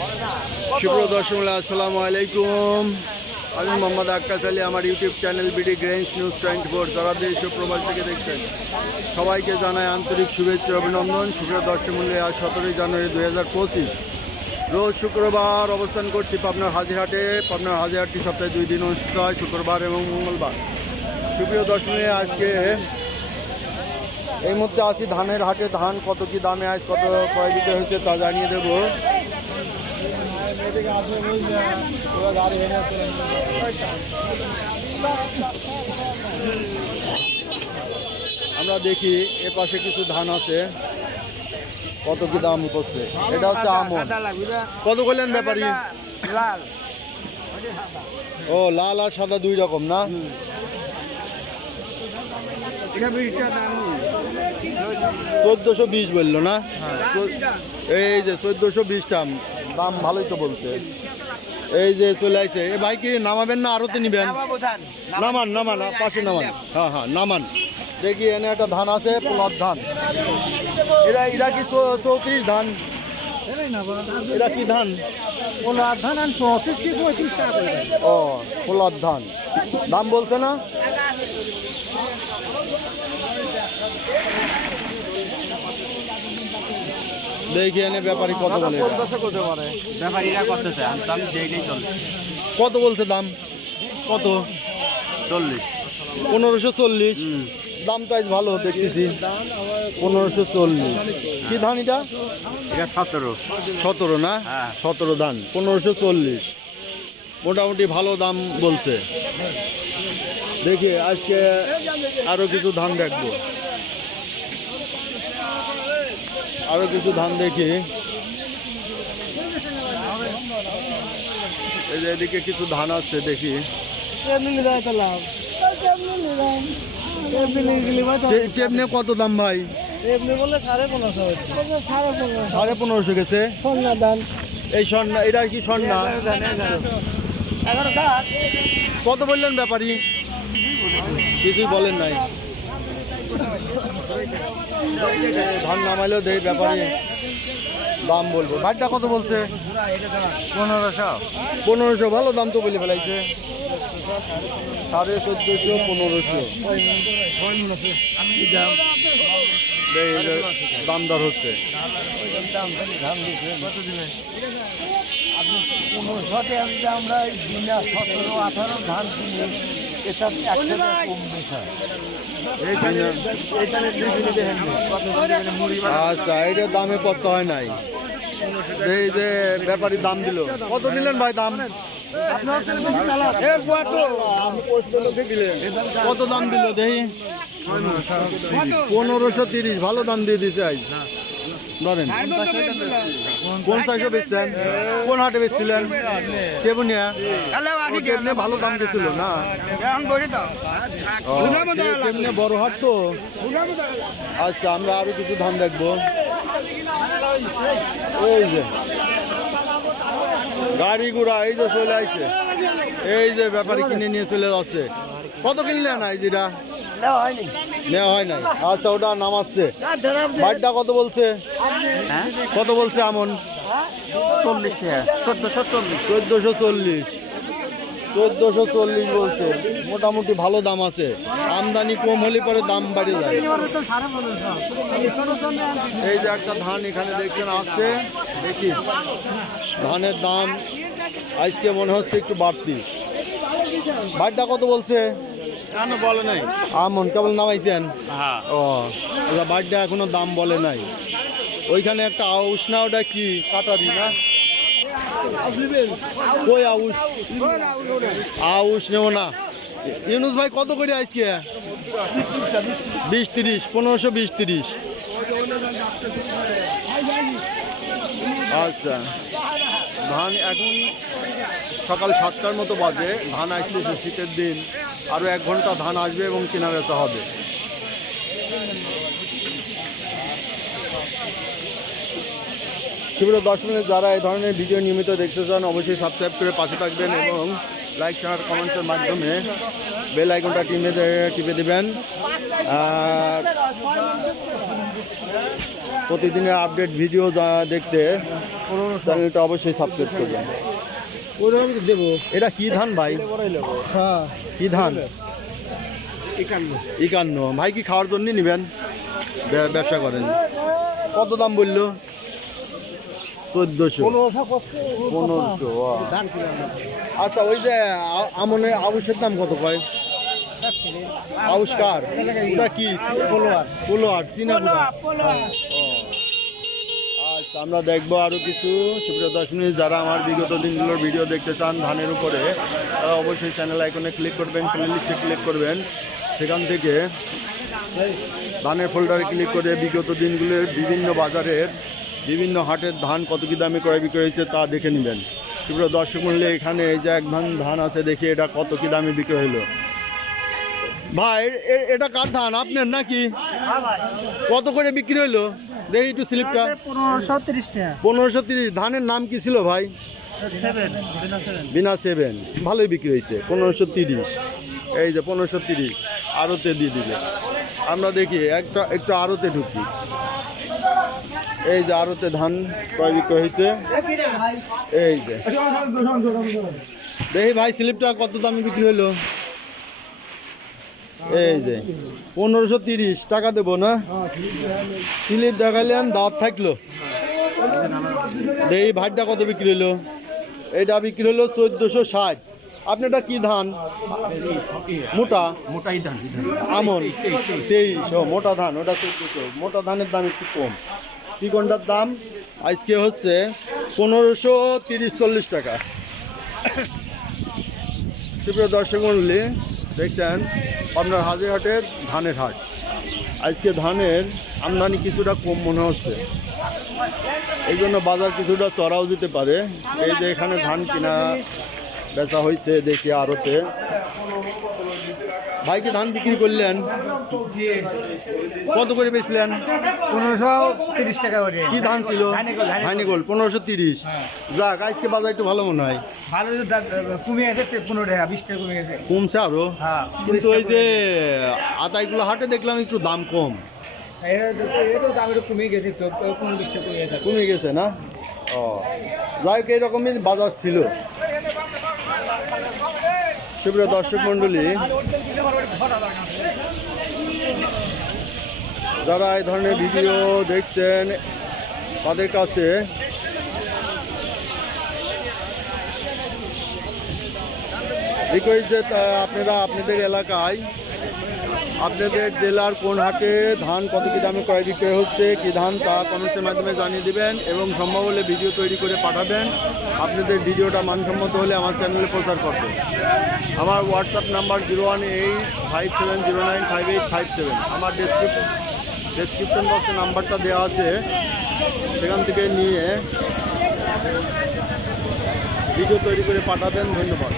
সুপ্রিয় দর্শক আসসালামু আলাইকুম। আমি মোহাম্মদ আক্কাস আলী। আমার YouTube channel BD Grange news 24 যারা দেশ ও প্রবাস থেকে দেখছেন সবাইকে জানাই আন্তরিক শুভেচ্ছা অভিনন্দন। সুপ্রিয় দর্শক মূল্যে আজ 17 জানুয়ারি 2025 রোজ শুক্রবার অবস্থান করছি পাবনার হাজিরহাটে। পাবনার হাজিরহাটটি সপ্তাহে 2 দিন অনুষ্ঠিত হয়, শুক্রবার এবং মঙ্গলবার। সুপ্রিয় দর্শক আজকে এই মুহূর্তে আছি ধানের হাটে। ধান কত কি দামে আজ কত ক্রয় বিক্রয় হয়েছে তা জানিয়ে দেবো। আমরা দেখি এ পাশে কিছু ধান আছে, কত কি দাম করছে। এটা হচ্ছে আমন। কত করলেন ব্যাপারী? ও লাল আর সাদা দুই রকম না? 1420 বললো না? এই যে 1420টা দাম ভালোই তো বলছে। এই যে চলে আসছে। এ ভাই কি নামাবেন না আরতে নিবেন? নামান নামান পাশে নামান। হ্যাঁ হ্যাঁ নামান। দেখি এনে একটা ধান আছে, পোলার ধান। এরা কি 34 ধান? এরা কি ধান? পোলার ধান 34 কি 35 টাকা। ও পোলার ধান দাম বলছে না? দেখি এনে ব্যাপারী কত বলে। কত বলছে দাম? কত? 1540। দাম তো আজ ভালো দেখতেছি। 1540 কি ধান এটা? 17 না? 17 ধান 1540 মোটামুটি ভালো দাম বলছে। দেখি আজকে আরো কিছু ধান দেখবো, আরো কিছু ধান দেখি। এই যে এদিকে কিছু ধান আছে দেখি। টেপনে কত দাম ভাই? 1550 গেছে। এই স্বর্ণা, এটা কি স্বর্ণা? কত বললেন ব্যাপারী? কিছুই বলেন নাই। ধান নামাইলেও দেয় ব্যাপারী দাম বলবো। ভাইটা কত বলছে? 1500। ভালো দাম তো বলে ফেলাইছে। 1450 1500 দাম দর হচ্ছে। আমরা 17-18 ধান কিনি, এটা আচ্ছা, এইটার দামে কত হয় নাই। এই যে ব্যাপারী দাম দিল। কত দিলেন ভাই দাম? কত দাম দিল দেখি? 1530। ভালো দাম দিয়ে দিয়েছে আজ। ধরেন কোন সাইজে বেচছেন? কোন হাটে বেচছিলেন? কেবনিয়া। ভালো দাম দিয়েছিল না? কেমনি বড় হাট তো। আচ্ছা, আমরা আরো কিছু ধান দেখবো। এই যে গাড়ি ঘোড়া এই যে চলে আসছে। এই যে ব্যাপারী কিনে নিয়ে চলে যাচ্ছে। কত কিনলেন? এই যেটা নেওয়া হয় নাই। আচ্ছা, ওটা নামাচ্ছে। বাড়িটা কত বলছে? কত বলছে আমন? 40 টাকা। 1440 বলছে। মোটামুটি ভালো দাম আছে। আমদানি কম হলে পরে দাম বাড়ে যায়। এই যে একটা ধান এখানে দেখছেন আসছে। দেখি ধানের দাম আজকে মনে হচ্ছে একটু বাড়তি। বাড়িটা কত বলছে? বলে নাই। আমন কেবল নামাইছেন? ও আচ্ছা, বাড়িটা এখনো দাম বলে নাই। ওইখানে একটা আউশ না, ওটা কি কাটারি না? কই আউশ? আউশ নেব না। ইউনুস ভাই কত করে আজকে? 20-30 1520-30। আচ্ছা, ধান এখন সকাল 7টার মতো বাজে। ধান আসতেছে, শীতের দিন। আরও 1 ঘন্টা ধান আসবে এবং কেনা বেচা হবে। সুপ্রিয় দর্শক, যারা এই ধরনের ভিডিও নিয়মিত দেখতে চান অবশ্যই সাবস্ক্রাইব করে পাশে থাকবেন এবং লাইক শেয়ার কমেন্টের মাধ্যমে বেল আইকনটা টিপে দেবেন। আর প্রতিদিনের আপডেট ভিডিও দেখতে চ্যানেলটা অবশ্যই সাবস্ক্রাইব করবেন। দেবো এটা কি ধান ভাই? হ্যাঁ কি ধান? 51 ভাই কি খাওয়ার জন্য নেবেন? ব্যবসা করেন? কত দাম বললো? 1400। 1500। ধান কিনে আচ্ছা, ওই যে আউশের দাম কত কয়? আউশকার ওটা কি? পোলোয়ার চীনা গুড়া। আচ্ছা, আমরা দেখবো আরো কিছু। সুপ্রিয় দর্শক, যারা আমার বিগত দিনগুলোর ভিডিও দেখতে চান ধানের উপরে, তারা অবশ্যই চ্যানেল আইকনে ক্লিক করবেন, প্লে লিস্টে ক্লিক করবেন। সেখান থেকে ধানের ফোল্ডারে ক্লিক করে বিগত দিনগুলোর বিভিন্ন বাজারের বিভিন্ন হাটের ধান কত কি দামে ক্রয় বিক্রয় হয়েছে তা দেখে নেবেন। সুপ্রিয় দর্শক মূল্যে এখানে এই যে এক ধান আছে, দেখি এটা কত কি দামে বিক্রি হলো। ভাই এটা কার ধান? আপনার নাকি? কত করে বিক্রি হইলো দেখি একটু স্লিপটা। 1530 টাকা। 1530। ধানের নাম কি ছিল ভাই? বিনা 7। ভালোই বিক্রি হয়েছে। 1530। এই যে 1530 আড়তে দিয়ে দিবে। আমরা দেখি একটু আড়তে ঢুকি। এই যে আড়তে ধান ক্রয় বিক্রয় হয়েছে। এই যে দেখি ভাই স্লিপটা কত দামে বিক্রি হইলো। এই যে 1530 টাকা দেবো না? স্লিপ দেখাইলেন, দাঁত থাকলো। এই ভাইটা কত বিক্রি হলো? এইটা বিক্রি হলো 1460। আপনারটা কি ধান? মোটাই ধান আমন 23। মোটা ধান ওটা 1400। মোটা ধানের দাম একটু কম। চিকনটার দাম আজকে হচ্ছে 1530-40 টাকা। সুপ্রিয় দর্শক মণ্ডলী, দেখছেন আপনার হাজিরহাটের ধানের হাট। আজকে ধানের আমদানি কিছুটা কম মনে হচ্ছে, এই জন্য বাজার কিছুটা চড়াও যেতে পারে। এই যে এখানে ধান কিনা বেচা হয়েছে দেখি আড়তে। ভাই কি ধান বিক্রি করলেন? কত করে বেচলেন? 1530 টাকা করে। কি ধান ছিল? হাইনেগোল 1530। যাক, আজকে বাজার একটু ভালো মনে হয়। ভালো কমে গেছে 15 টাকা 20 টাকা কমে গেছে। কমছে আরো? হ্যাঁ, কিন্তু ওই যে আতাইগুলো হাটে দেখলাম একটু দাম কম। এটা দাম একটু কমে গেছে, তো 15-20 টাকা কমে গেছে। কমে গেছে না? ও, যাই হোক, এইরকমই বাজার ছিল। সুপ্রিয় দর্শক মণ্ডলী, যারা এই ধরনের ভিডিও দেখছেন তাদের কাছে রিকোয়েস্ট যে আপনারা আপনাদের এলাকায় আপনাদের জেলার কোন হাটে ধান কত কী দামে ক্রয় বিক্রয় হচ্ছে, কী ধান তা কমেন্টসের মাধ্যমে জানিয়ে দেবেন এবং সম্ভব হলে ভিডিও তৈরি করে পাঠাবেন। আপনাদের ভিডিওটা মানসম্মত হলে আমার চ্যানেলে প্রচার করবেন। আমার হোয়াটসঅ্যাপ নাম্বার 01857095857। আমার ডেসক্রিপশন বক্সে নাম্বারটা দেওয়া আছে, সেখান থেকে নিয়ে ভিডিও তৈরি করে পাঠাবেন। ধন্যবাদ।